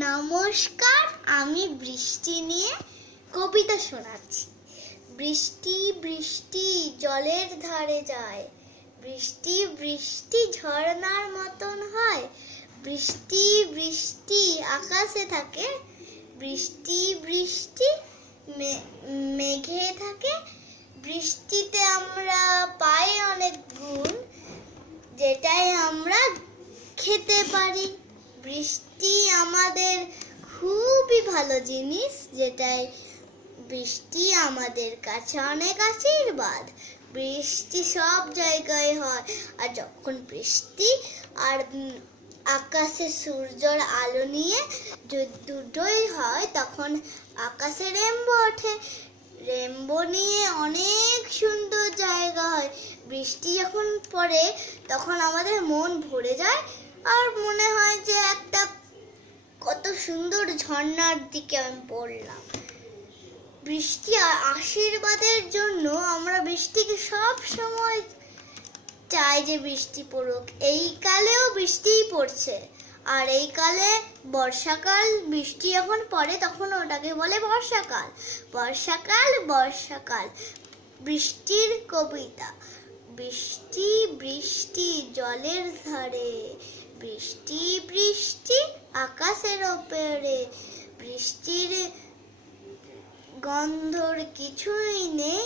নমস্কার, আমি বৃষ্টি নিয়ে কবিতা শোনাচ্ছি। বৃষ্টি বৃষ্টি জলের ধারে যায়, বৃষ্টি বৃষ্টি ঝর্ণার মতন হয়। বৃষ্টি বৃষ্টি আকাশে থাকে, বৃষ্টি বৃষ্টি মেঘে থাকে। বৃষ্টিতে আমরা পাই অনেক গুণ, যেটাই আমরা খেতে পারি। বৃষ্টি আমাদের খুবই ভালো জিনিস, যেটাই বৃষ্টি আমাদের কাছে অনেক আশীর্বাদ। বৃষ্টি সব জায়গায় হয়, আর যখন বৃষ্টি আর আকাশে সূর্যের আলো নিয়ে দুটোই হয়, তখন আকাশে রেনবো ওঠে। রেনবো নিয়ে অনেক সুন্দর জায়গা হয়। বৃষ্টি যখন পড়ে তখন আমাদের মন ভরে যায়, আর মনে হয় যে একটা কত সুন্দর ঝর্ণার দিকে আমি পড়লাম। বৃষ্টি আশীর্বাদের জন্য আমরা বৃষ্টিকে সব সময় চাই যে বৃষ্টি পড়ুক। এই কালেও বৃষ্টিই পড়ছে, আর এই কালে বর্ষাকাল বৃষ্টি যখন পড়ে তখন ওটাকে বলে বর্ষাকাল। বর্ষাকাল বর্ষাকাল বৃষ্টির কবিতা। বৃষ্টি বৃষ্টি জলের ধারে, বৃষ্টি বৃষ্টি আকাশের ওপরে। বৃষ্টির গন্ধর কিছুই নেই।